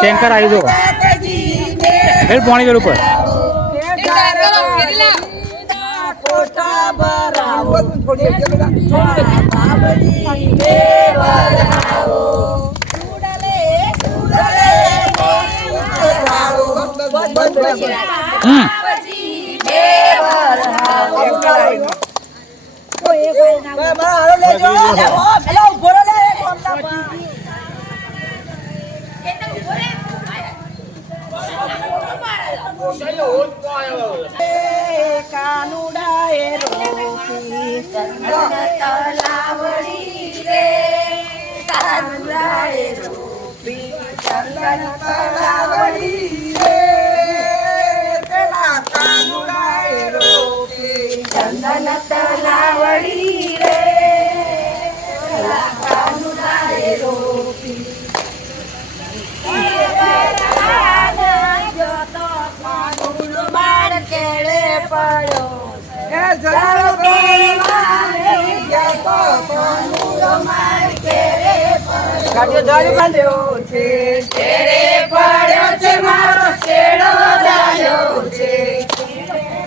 tanker આવી દો ફેર પાણી વેલું પર ગાડી બાંધ્યો છે તેરે પડ્યો છે મારો છેડો ડાલ્યો છે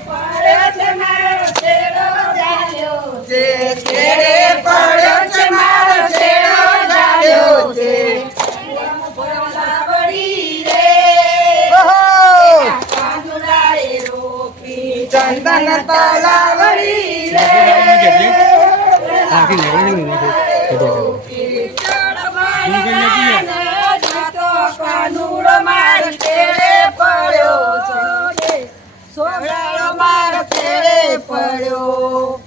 પડ્યો છે મારો છેડો ડાલ્યો છે તેરે પડ્યો છે મારો છેડો ડાલ્યો છે ભોલાવડી રે ઓહો કાનુડાએ રોપી ચંદન તલાવડી રે કાનુડો માર છેડે પડ્યો છે સોગાળો માર છેડે પડ્યો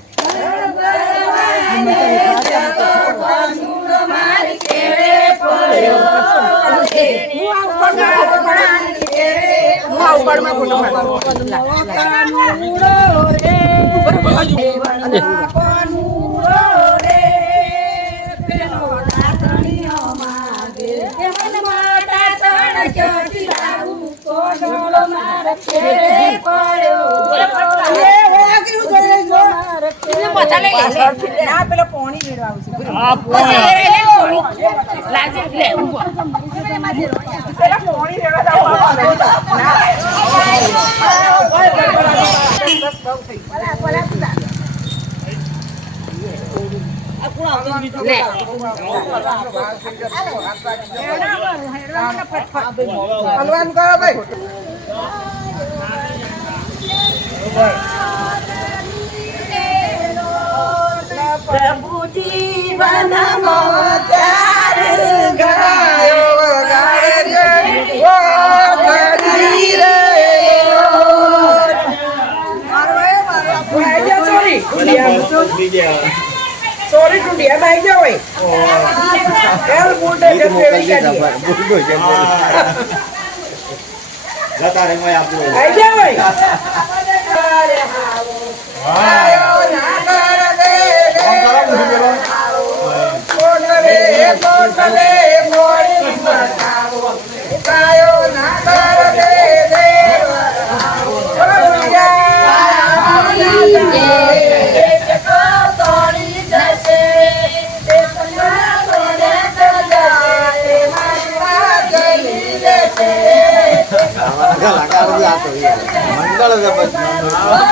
કાનુડો માર છેડે પડ્યો હલવાન કરો ભાઈ પ્રભુ જીવન મોચાર ગાયો ગાય ઓ ફરી રે સોરી ટુંડિયા બાઈ જાવ એલ બુડે કે પેલી જતા રે મેં આપો આઈ જાવ આયો ના કર દે કોટલે કોટલે મોડી બતાવો આયો ના કર દે મંગળ